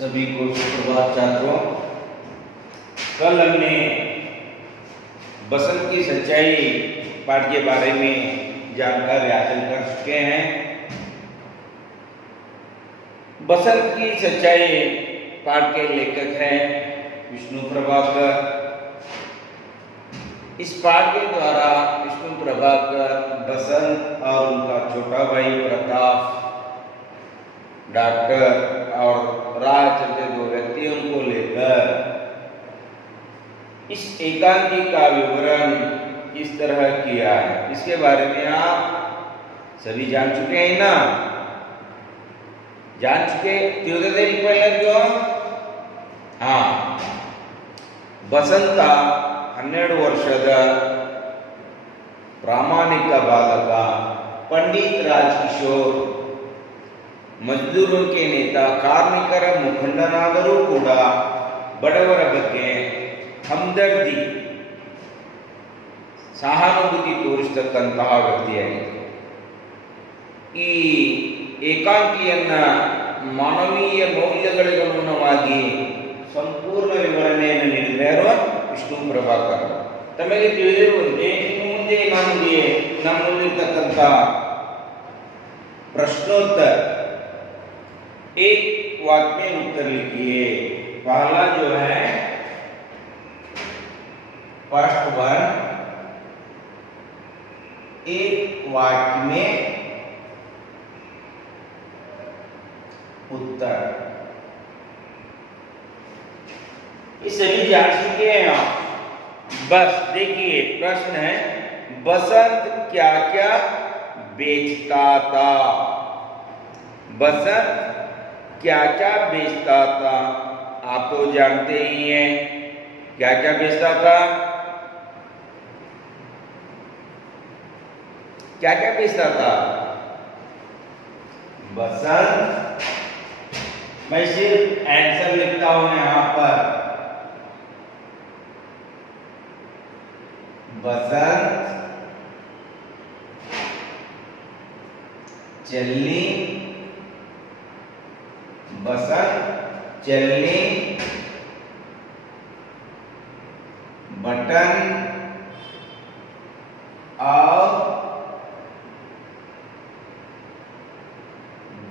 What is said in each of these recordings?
सभी को सुप्रभात छात्रों। कल हमने बसंत की सच्चाई पाठ के बारे में जानकारी हासिल कर चुके हैं। बसंत की सच्चाई पाठ के लेखक हैं विष्णु प्रभाकर। इस पाठ के द्वारा विष्णु प्रभाकर बसंत और उनका छोटा भाई प्रताप, डॉक्टर और राह चलते दो व्यक्तियों को लेकर इस एकांकी का विवरण किस तरह किया है, इसके बारे में आप सभी जान चुके हैं ना? जान चुके त्योदय पहले क्यों? हाँ, बसंत 12 ವರ್ಷದ ಪ್ರಾಮಾಣಿಕ ಬಾಲಕ पंडित राजकिशोर मजदूरों के नेता, ಕಾರ್ಮಿಕರ ಮುಖಂಡನಾದರೂ ಕೂಡ ಬಡವರ ಬಗ್ಗೆ ಹಮ್ದರ್ದಿ, ಸಹಾನುಭೂತಿ ತೋರಿಸತಕ್ಕಂತಹ ವ್ಯಕ್ತಿಯಾಗಿದೆ. ಈ ಏಕಾಂಕಿಯನ್ನ ಮಾನವೀಯ ಮೌಲ್ಯಗಳಿಗೆ ಅನುಗುಣವಾಗಿ ಸಂಪೂರ್ಣ ವಿವರಣೆಯನ್ನು ನೀಡಿದರು ವಿಷ್ಣು ಪ್ರಭಾಕರ್. ತಮಗೆ ತಿಳಿದಿರುವಂತೆ ಇನ್ನು ಮುಂದೆ ನಮ್ಮ ಮುಂದಿರತಕ್ಕಂಥ प्रश्नोत्तर एक वाक्य में उत्तर लिखिए. पहला जो है फर्स्ट वन, एक वाक्य में उत्तर. ये सभी जान चुके हैं आप. बस देखिए, प्रश्न है बसंत क्या क्या बेचता था? बसंत क्या क्या बेचता था? आप तो जानते ही हैं क्या क्या बेचता था. क्या क्या बेचता था बसंत? मैं सिर्फ आंसर लिखता हूं यहां पर. बसंत चलनी, बसंत चलनी, बटन और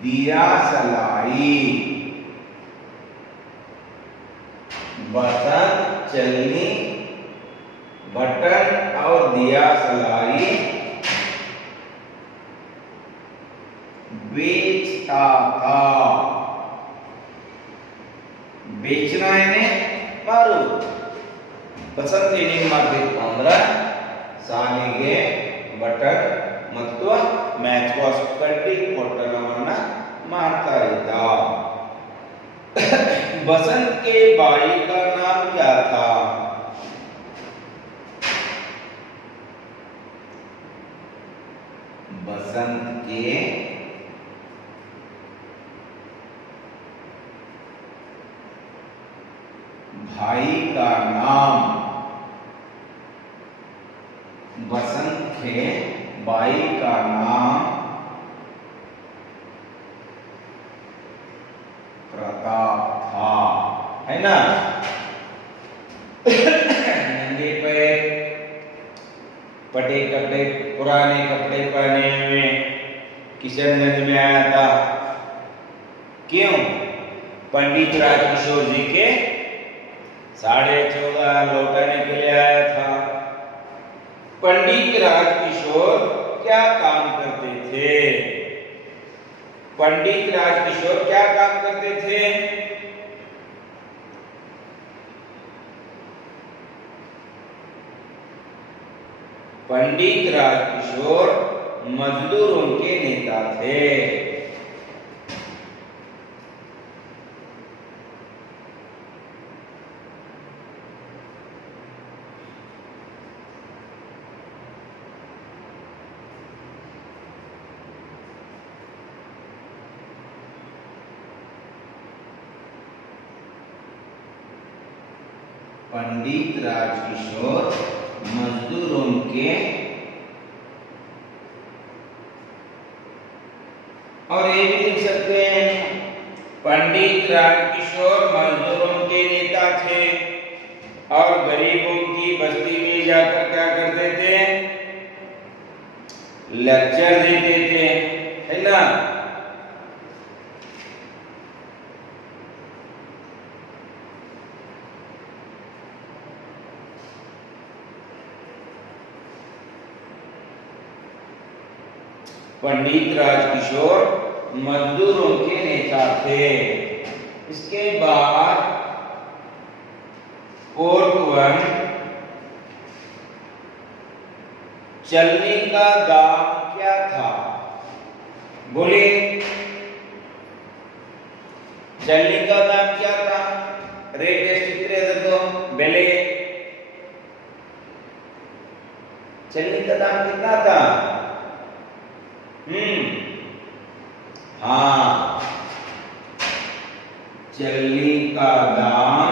दिया सलाई. बसंत चलनी, बटन और दिया सलाई बेचता था. बेचना है मारू बसंत ಏನೇನು ಮಾಡಬೇಕು ಅಂದ್ರೆ ಸಾಲಿಗೆ ಬಟನ್ ಮತ್ತು ಮ್ಯಾಚ್ ಬಾಕ್ಸ್ ಕಟ್ಟಿ ಕೊಟ್ಟನವನ್ನ ಮಾಡ್ತಾ ಇದ್ದ. बसंत के भाई का नाम क्या था? बसंत के भाई का नाम, बसंत के भाई का नाम प्रताप था, है ना? नंगे पैर, फटे कपड़े, पुराने कपड़े पहने हुए किशनगंज में आया था. क्यों? पंडित राजकिशोर जी के 14.5 लौटाने के लिए आया था. पंडित राजकिशोर क्या काम करते थे? पंडित राजकिशोर क्या काम करते थे? पंडित राजकिशोर मजदूरों के नेता थे. पंडित राजकिशोर मजदूरों के और ये भी लिख सकते हैं पंडित राजकिशोर मजदूरों के नेता थे और गरीबों की बस्ती में जाकर क्या करते थे? लेक्चर देते थे, है ना। पंडित राजकिशोर मजदूरों के नेता थे। इसके बाद कोर्ट 1, चलनी का दाम क्या था? बोले, चलनी का दाम क्या था? रेट ಎಷ್ಟಿದ್ರೆ ಅದಕ್ಕೆ ಬೆಲೆ? चलनी का दाम कितना था? हाँ, चलनी का दाम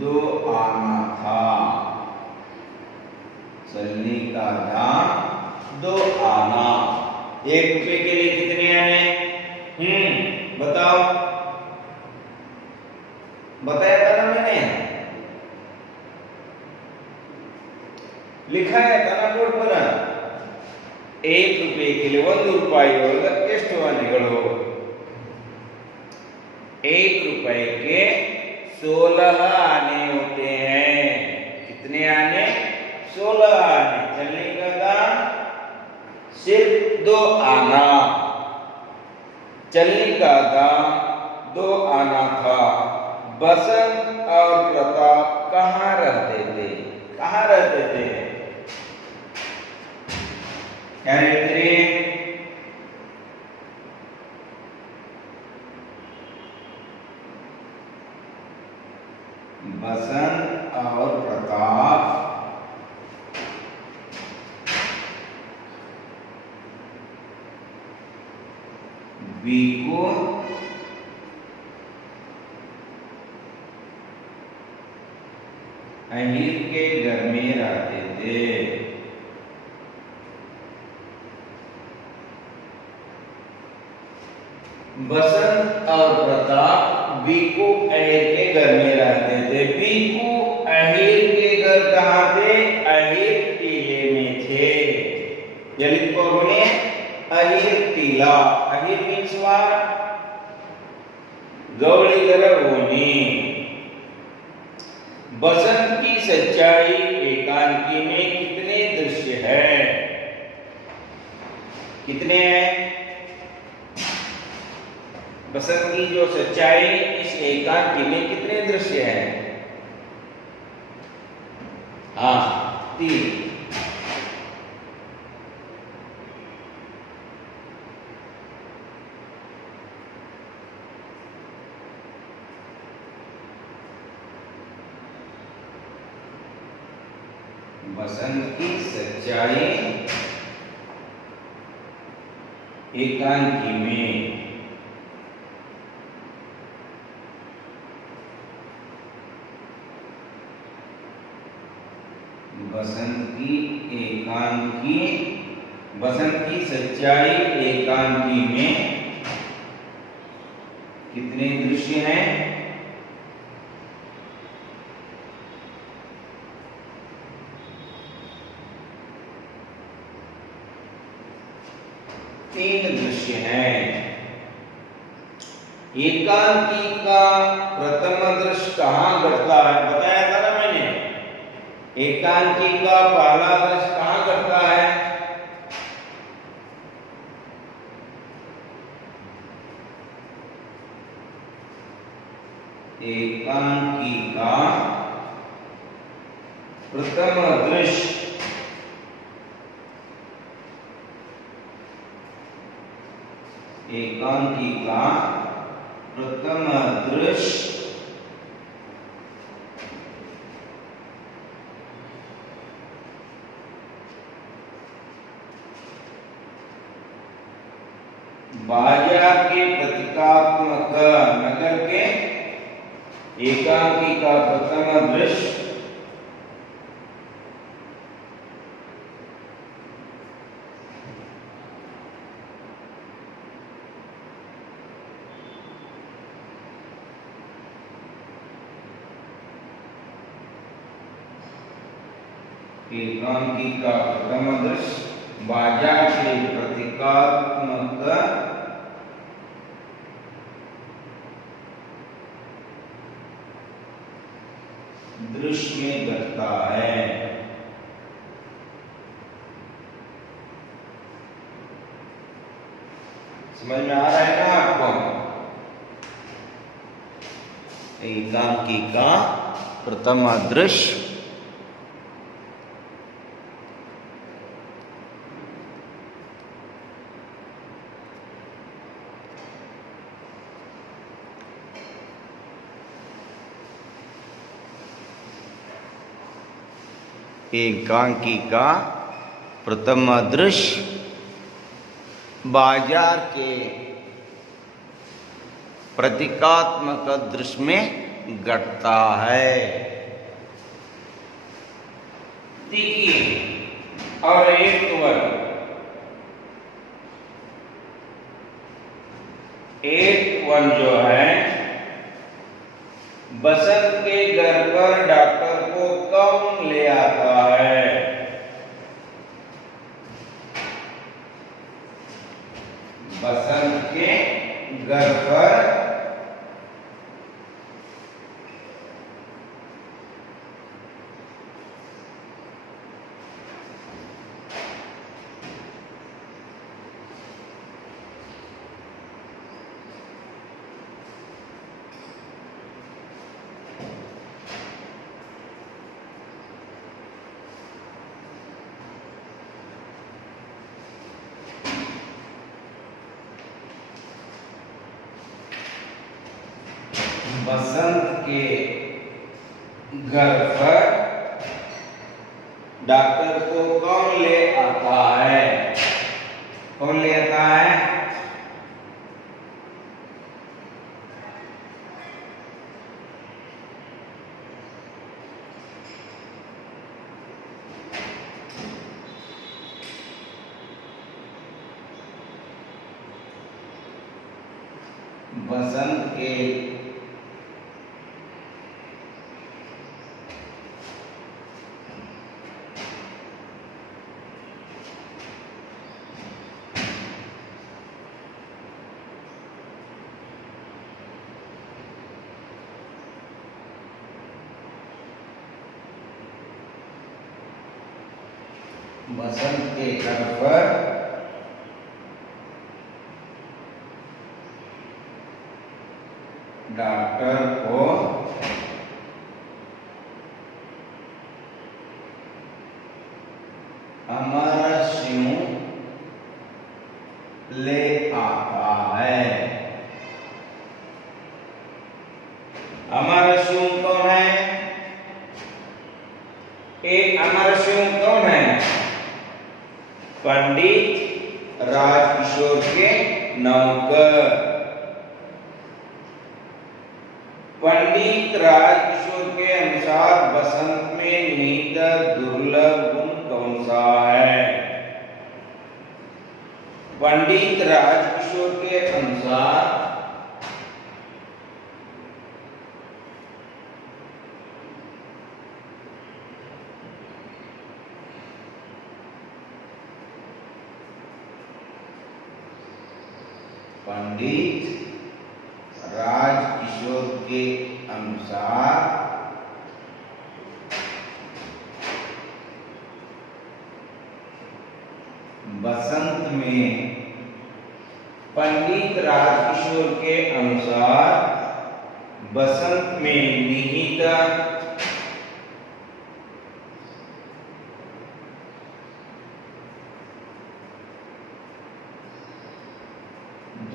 दो आना था। चलनी का दाम 2 आना। 1 रुपए के लिए कितने आने? बताओ, बताया था ना मैंने, लिखा है था ना बोर्ड पर। 1 रुपए के लिए 1 ರೂಪಾಯಿ ಒಳಗೆ ಎಷ್ಟು ಆನೆಗಳು? 1 रुपए के 16 आने होते हैं। कितने आने? 16 आने। चलने का दाम सिर्फ 2 आना। चलने का दाम 2 आना था। बसंत और प्रताप कहाँ रहते थे? कहाँ रहते थे? क्या रहते थे? बसंत और प्रताप बीको अहिर के घर में रहते थे। बसंत और प्रताप बीकू अहिर के घर में रहते थे। बीकू अहिर के घर कहाँ थे? अहिर टीले में थे। जल्दी बोले, अहिर टीला। Ahir means what? गौड़ीगर भूमि। बसंत की सच्चाई एकांकी में कितने दृश्य है? कितने हैं? बसंत की जो सच्चाई इस एकांकी में कितने दृश्य हैं? हाँ, 3। बसंत की सच्चाई एकांकी में बसंत की सच्चाई एकांकी में कितने दृश्य हैं? तीन दृश्य हैं। एकांकी का प्रथम दृश्य कहाँ घटता है? बताया था ना मैंने, एकांकी का पहला दृश्य कहाँ घटता है? एकांकी का प्रथम दृश्य एकांकी का प्रथम दृश्य बाजार के प्रतीकात्मक नगर के एकांकी का प्रथम दृश्य एकांकी का प्रथम दृश्य बाजार के प्रतीकात्मक दृश्य में घटता है। समझ में आ रहा है ना आपको? एकांकी का प्रथम दृश्य एकांकी का प्रथम दृश्य बाजार के प्रतीकात्मक दृश्य में घटता है। देखिए, और एक वन जो है बसंत के घर पर डॉक्टर को कौन ले आता है? बसंत के घर पर बसंत के घर पर डॉक्टर को कौन ले आता है? कौन ले आता है? बसंत के घर पर डॉक्टर को अमरसिंह ले आता है। अमरसिंह कौन है? एक अमरसिंह कौन है? पंडित राजकिशोर के नौकर। पंडित राजकिशोर के अनुसार बसंत में निहित दुर्लभ गुण कौन सा है? पंडित राजकिशोर के अनुसार पंडित राजकिशोर के अनुसार बसंत में पंडित राजकिशोर के अनुसार बसंत में निहित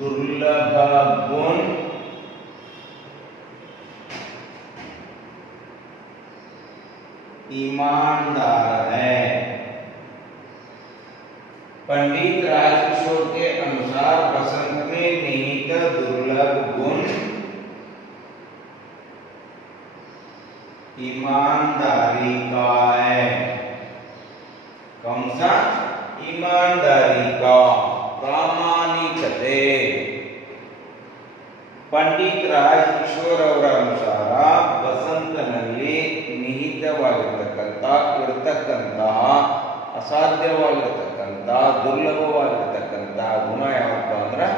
दुर्लभ गुण ईमानदार है। पंडित राजकिशोर के अनुसार बसंत में निहित दुर्लभ गुण ईमानदारी का है। कौन सा? ईमानदारी का, प्रामाणिकते। ಪಂಡಿತ್ ರಾಜ್ ಕಿಶೋರ್ ಅವರ ಅನುಸಾರ ಬಸಂತನಲ್ಲಿ ಇರತಕ್ಕಂತಹ ಅಸಾಧ್ಯವಾಗಿರತಕ್ಕಂತಹ ದುರ್ಲಭವಾಗಿರತಕ್ಕಂತಹ ಗುಣ ಯಾವಪ್ಪ ಅಂದ್ರೆ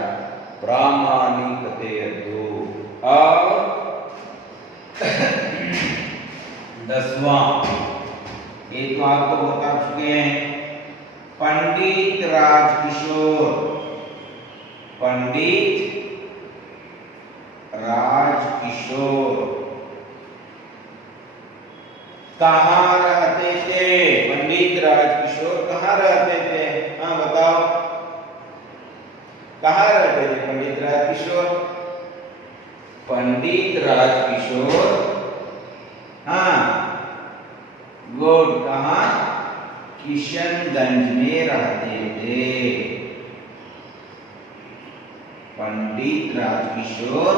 ಪ್ರಾಮಾಣಿಕತೆಯದ್ದು. दसवां, एक तो आपको बता चुके हैं पंडित राजकिशोर कहाँ रहते थे? पंडित राजकिशोर कहाँ रहते थे? हाँ बताओ, कहाँ रहते थे पंडित राजकिशोर? पंडित राजकिशोर हाँ गुड, कहाँ? किशनगंज में रहते थे। पंडित राजकिशोर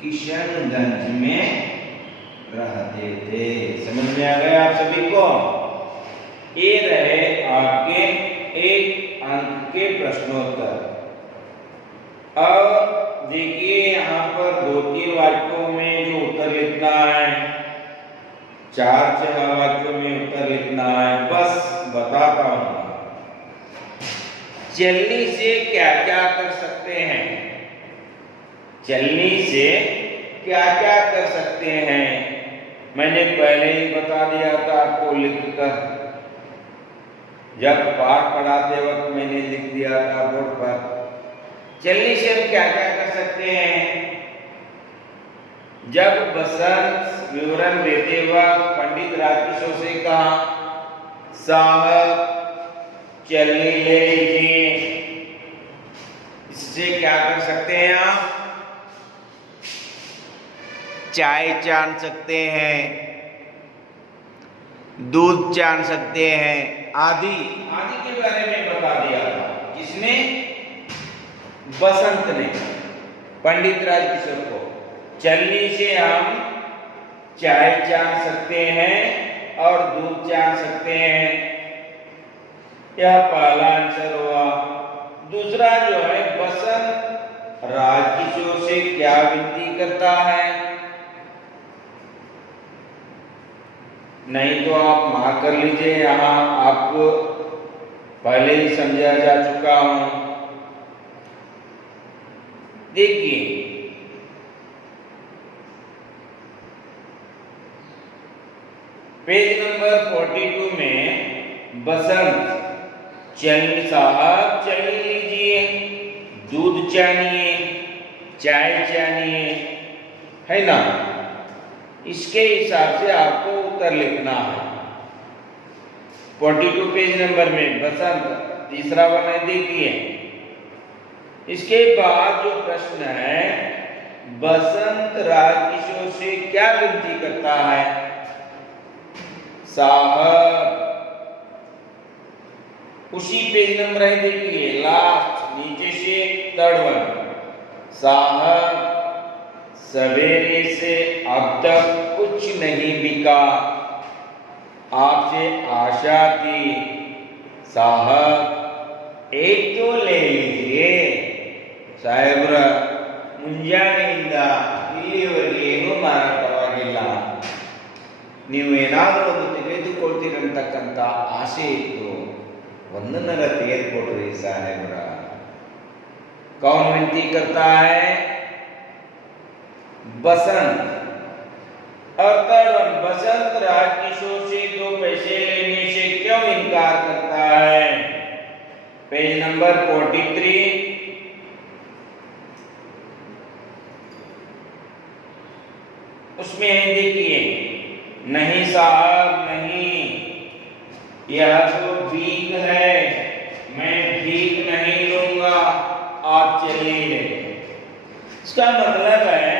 किशनगंज में रहते थे। समझ में आ गया आप सभी को? ये रहे आपके एक अंक के प्रश्नोत्तर। अब देखिए यहाँ पर 2-3 वाक्यों में जो उत्तर लिखना है, 4-6 वाक्यों में उत्तर लिखना है, बस बताता हूं। चलनी से क्या क्या कर सकते हैं? चलनी से क्या क्या कर सकते हैं मैंने पहले ही बता दिया था आपको लिखकर। जब पाठ पढ़ाते वक्त मैंने लिख दिया था बोर्ड पर। चलनी से हम क्या क्या कर सकते हैं? जब बसंत विवरण देते वक्त पंडित राजकिशोर से कहा, साहब चलनी ले लीजिए। इससे क्या कर सकते हैं आप? चाय छान सकते हैं, दूध छान सकते हैं, आदि आदि के बारे में बता दिया था। किसने? बसंत ने पंडित राजकिशोर को। चलनी से हम चाय छान सकते हैं और दूध छान सकते हैं। यह पहला आंसर हुआ। दूसरा जो है, बसंत राजकिशोर से क्या विनती करता है? नहीं तो आप मार्क कर लीजिए, यहाँ आपको पहले ही समझा जा चुका हूं। देखिए पेज नंबर 42 में बसंत, चलनी साहब चलनी लीजिए, दूध छानिए, चाय छानिए, है ना? इसके हिसाब से आपको उत्तर लिखना है। 42 पेज नंबर में बसंत तीसरा वाला देखिए। इसके बाद जो प्रश्न है, बसंत राजकिशोर से क्या विनती करता है? साहब, उसी पेज नंबर है देखिए, लास्ट नीचे से थर्ड वन। साहब सवेरे से अब तक कुछ नहीं बिका, आपसे आशा थी, साहब एक तो ले लीजिए। ಸಾಹೇಬ್ರ ಮುಂಜಾನೆಯಿಂದ ಇಲ್ಲಿಯವರೆಗೆ ಏನೂ ಮಾರಾಟವಾಗಿಲ್ಲ, ನೀವು ಏನಾದರೂ ಒಂದು ತೆಗೆದುಕೊಳ್ತೀರಂತಕ್ಕಂಥ ಆಸೆ ಇತ್ತು, ಒಂದನ್ನೆಲ್ಲ ತೆಗೆದುಕೊಡ್ರಿ ಸಾಹೇಬ್ರ। कौन विनती करता है? बसंत। और तरुण बसंत राजकिशोर से 2 पैसे लेने से क्यों इनकार करता है? पेज नंबर 43 उसमें है देखिए, नहीं साहब नहीं, यह तो भीख है, मैं भीख नहीं लूंगा, आप चलिए। इसका मतलब है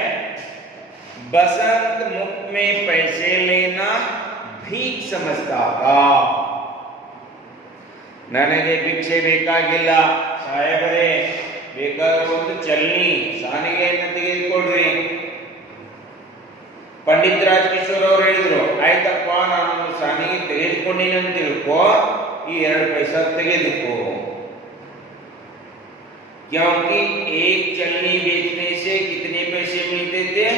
बसंत मुफ्त में पैसे लेना भीख समझता था। ನನಗೆ ಭಿಕ್ಷೆ ಬೇಕಾಗಿಲ್ಲ ಸಾಹೇಬರೇ, ಬೇಕಾದ್ರೆ ಒಂದು ಚಲ್ನಿ ಸಾನಿಗೆಯನ್ನು ತೆಗೆದುಕೊಡ್ರಿ। ಪಂಡಿತ್ ರಾಜಕಿಶೋರ್ ಅವರು ಹೇಳಿದ್ರು, ಆಯ್ತಪ್ಪ ನಾನು ಸಾನಿಗೆ ತೆಗೆದುಕೊಂಡಿನಿ ಅಂತ ತಿಳ್ಕೋ, ಈ 2 ಪೈಸಾ ತೆಗೆದುಕೋ। क्योंकि एक चलनी बेचने से कितने पैसे मिलते थे?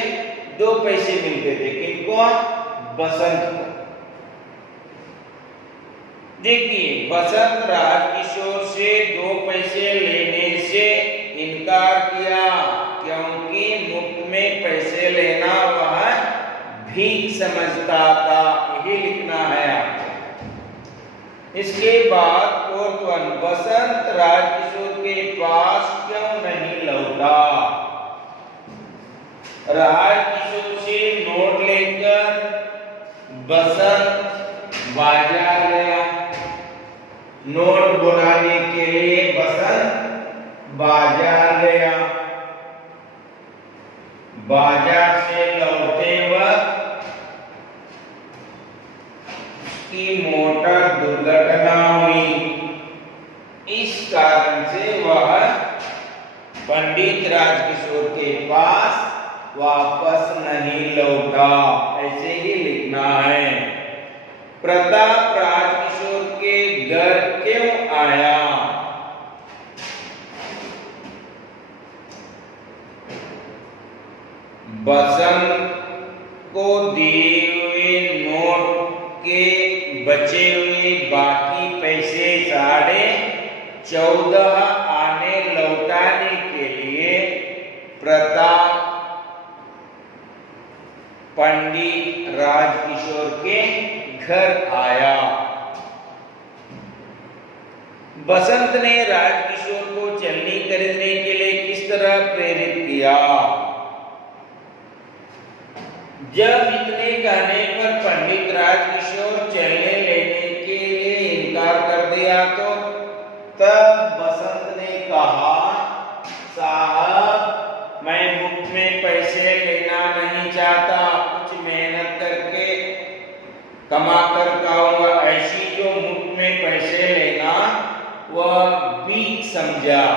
2 पैसे मिलते थे। किनको? बसंत को। देखिए, बसंत राजकिशोर से 2 पैसे लेने से इनकार किया, क्योंकि मुफ्त में पैसे लेना वह भीख समझता था। यही लिखना है आपको। इसके बाद फोर्थ वन, बसंत राजकिशोर के पास क्यों नहीं लौटा? राजकिशोर से नोट लेकर बसंत बाजार गया। नोट बुलाने के लिए बसंत बाजार गया। बाजार से लौटते वक्त उसकी मोटर दुर्घटना हुई। इस कारण से वह पंडित राजकिशोर के पास वापस नहीं लौटा। ऐसे ही लिखना है। प्रताप राजकिशोर के घर क्यों आया? बसंत को दिए हुए नोट के बचे हुए बाकी पैसे 14.5 आने लौटाने के लिए प्रताप पंडित राजकिशोर के घर आया। बसंत ने राजकिशोर को चलनी खरीदने के लिए किस तरह प्रेरित किया? जब इतने कहने पर पंडित राजकिशोर चलने लेने के लिए इनकार कर दिया तो तब बसंत ने कहा, साहब मैं मुफ्त में पैसे लेना नहीं चाहता, कुछ मेहनत करके कमा कर खाऊंगा। ऐसी जो मुफ्त में पैसे लेना वह भीख समझा।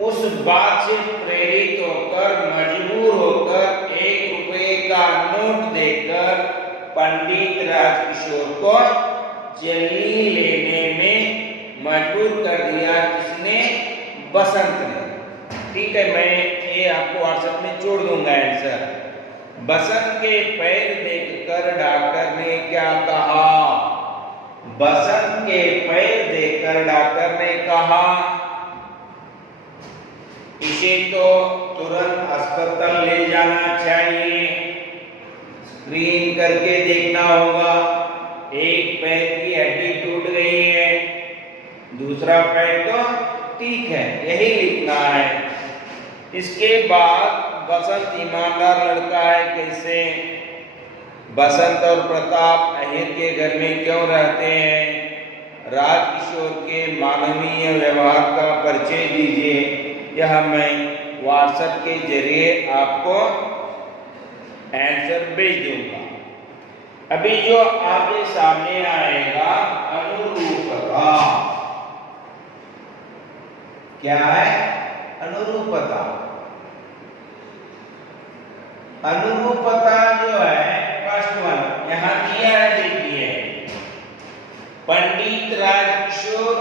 उस बात से प्रेरित होकर मजबूर होकर 1 रुपये का नोट देकर पंडित राजकिशोर को चलनी लेने में मजबूर कर दिया। किसने? बसंत ने। ठीक है, मैं ये आपको व्हाट्सएप में छोड़ दूंगा आंसर। बसंत के पैर देखकर डॉक्टर ने क्या कहा? बसंत के पैर देखकर डॉक्टर ने कहा, इसे तो तुरंत अस्पताल ले जाना चाहिए, स्क्रीन करके देखना होगा। एक पैर की हड्डी टूट गई है, दूसरा पैर तो ठीक है। यही लिखना है। इसके बाद बसंत ईमानदार लड़का है। कैसे? बसंत और प्रताप अहिर के घर में क्यों रहते हैं? राजकिशोर के मानवीय व्यवहार का परिचय दीजिए। यह मैं व्हाट्सएप के जरिए आपको आंसर भेज दूंगा। अभी जो आपके सामने आएगा अनुरूपता। क्या है? अनुरूपता। अनुरूपता जो है फर्स्ट वन यहां दिया है। देखिए, पंडित राजकिशोर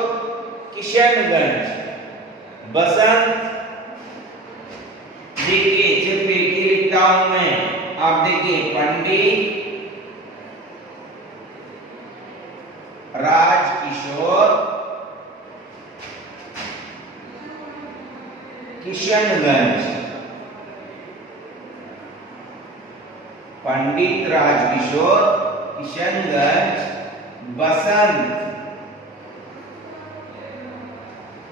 किशनगंज, बसंत। देखिए, सिर्फ एक ही लिखता हूं मैं। आप देखिए, पंडित राजकिशोर किशनगंज, पंडित राजकिशोर किशनगंज, बसंत।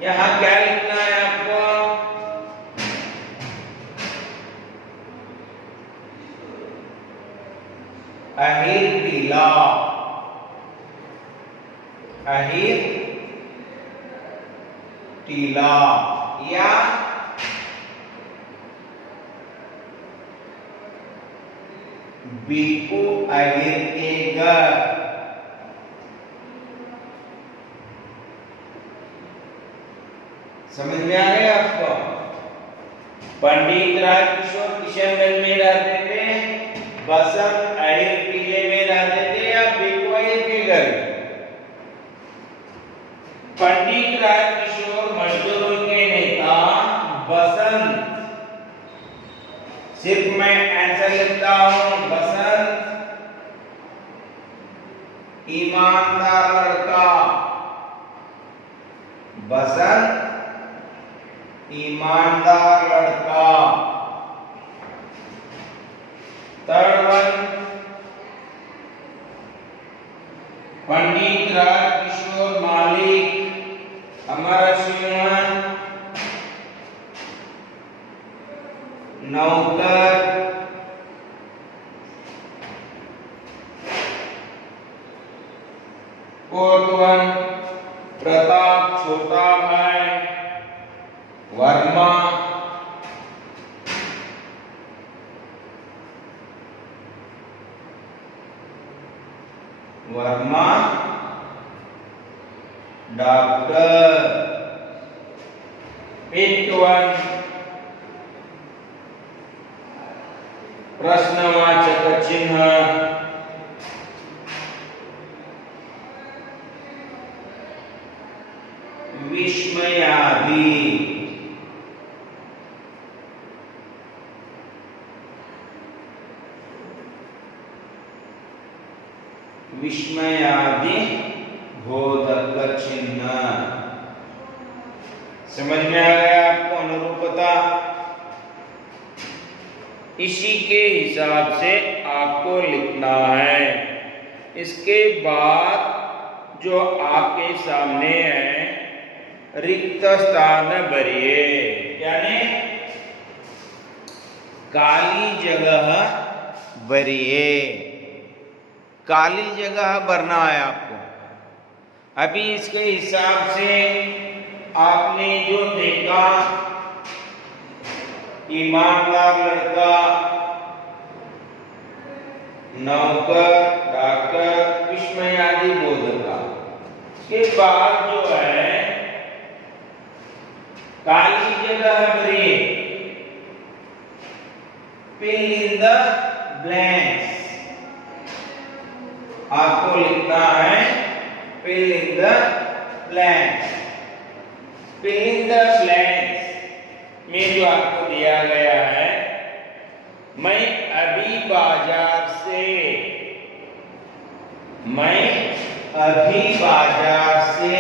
यहां क्या लिखना है आपको? अहिर टीला, अहिर टीला या बीकू अहिर के घर। समझ में आ गया आपको? पंडित राजकिशोर किशनगंज में रहते थे, बसंत अहिर टीले में रहते थे या बीकू अहिर के घर। पंडित राजकिशोर मजदूरों के बसंत, सिर्फ मैं ऐसा लिखता हूं बसंत ईमानदार लड़का, बसंत ईमानदार लड़का। थर्ड वन, पंडित राजकिशोर मालिक अमर सिंह नौकर, फोर्थ वन, प्रताप छोटा भाई Verma, Verma doctor. Fifth one, प्रश्नवाचक चिन्ह विस्मयादि, विस्मयादि बोधक चिन्ह। समझ में आ गया आपको अनुरूपता? इसी के हिसाब से आपको लिखना है। इसके बाद जो आपके सामने है रिक्त स्थान भरिए, यानी काली जगह भरिए, काली जगह भरना है आपको। अभी इसके हिसाब से आपने जो देखा ईमानदार लड़का, नौकर, डॉक्टर, विस्मयादि बोधका, के बाद जो है काली जगह भरिए, fill in the blanks, आपको लिखना है fill in the blanks। fill in the blanks में जो आपको दिया गया है, मैं अभी बाजार से, मैं अभी बाजार से,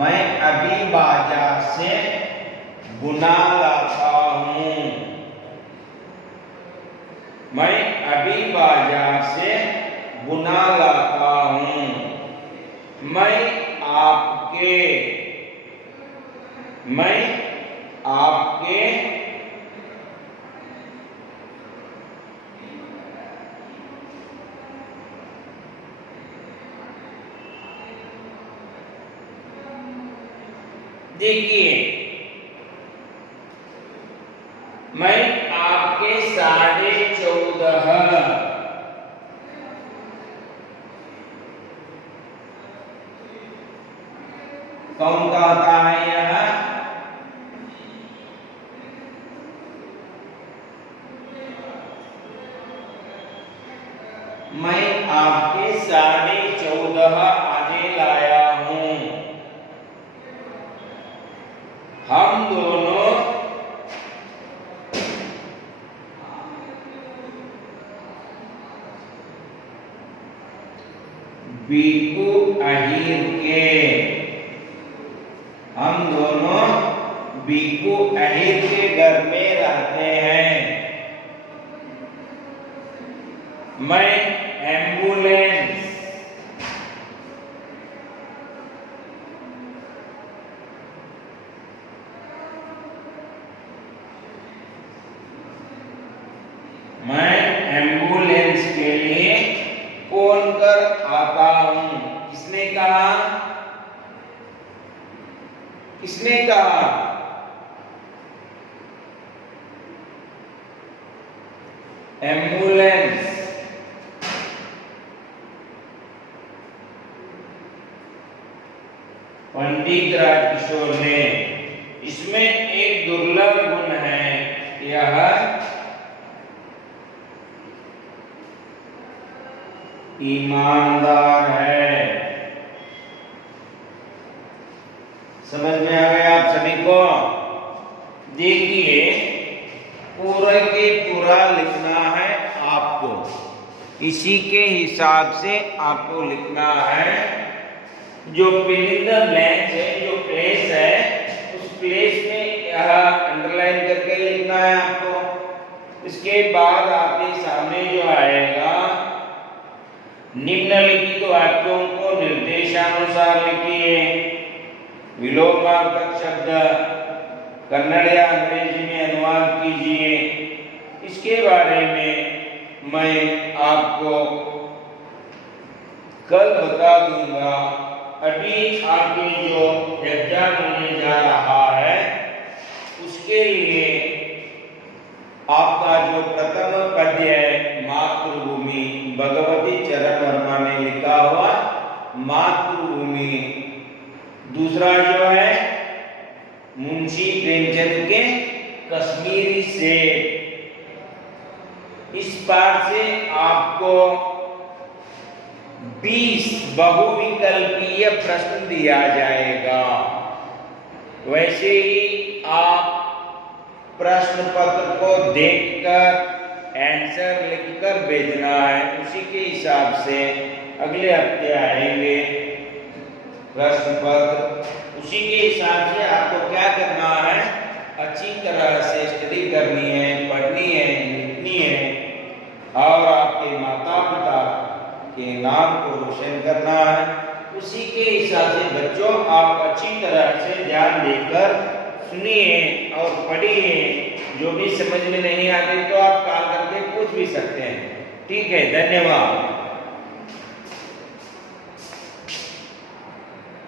मैं अभी बाजार से गुना लाता हूं, मैं अभी बाजार से गुना लाता हूं। मैं आपके, मैं आपके देखिए, मैं आपके 14.5 कौन का होता है यह? मैं आपके 14.5 आने लाया हूं। हम दोनों बीकू अहीर के, हम दोनों बीकू अहीर के घर में रहते हैं। मैं एम्बुलेंस, मैं एम्बुलेंस के लिए फोन कर आता हूं। किसने कहा? किसने कहा? एम्बुलेंस। पंडित राजकिशोर ने। इसमें एक दुर्लभ गुण है, यह ईमानदार है। समझ में आ गया आप सभी को? देखिए, पूरा के पूरा लिखना है आपको, इसी के हिसाब से आपको लिखना है। जो फिल इन द ब्लैंक्स है, जो प्लेस है, उस प्लेस में यह अंडरलाइन करके लिखना है आपको। इसके बाद आपके सामने जो आएगा, निम्नलिखित वाक्यों को निर्देशानुसार लिखिए। विलोमार्थक शब्द कन्नड़ या अंग्रेजी में अनुवाद कीजिए। इसके बारे में मैं आपको कल बता दूंगा। अभी आपके जो एग्जाम होने जा रहा है, उसके लिए आपका जो प्रथम पद्य है मातृभूमि, भगवती चरण वर्मा ने लिखा हुआ मातृभूमि। दूसरा जो है मुंशी प्रेमचंद के कश्मीरी सेब। इस पाठ से आपको 20 बहुविकल्पीय प्रश्न दिया जाएगा। वैसे ही आप प्रश्न पत्र को देखकर आंसर लिखकर भेजना है। उसी के हिसाब से अगले हफ्ते आएंगे प्रश्न पत्र। उसी के हिसाब से आपको क्या करना है, अच्छी तरह से स्टडी करनी है, पढ़नी है, लिखनी है और आपके माता पिता के नाम को रोशन करना है। उसी के हिसाब से बच्चों आप अच्छी तरह से ध्यान देकर सुनिए और पढ़िए। जो भी समझ में नहीं आते तो आप कॉल करके पूछ भी सकते हैं। ठीक है, धन्यवाद।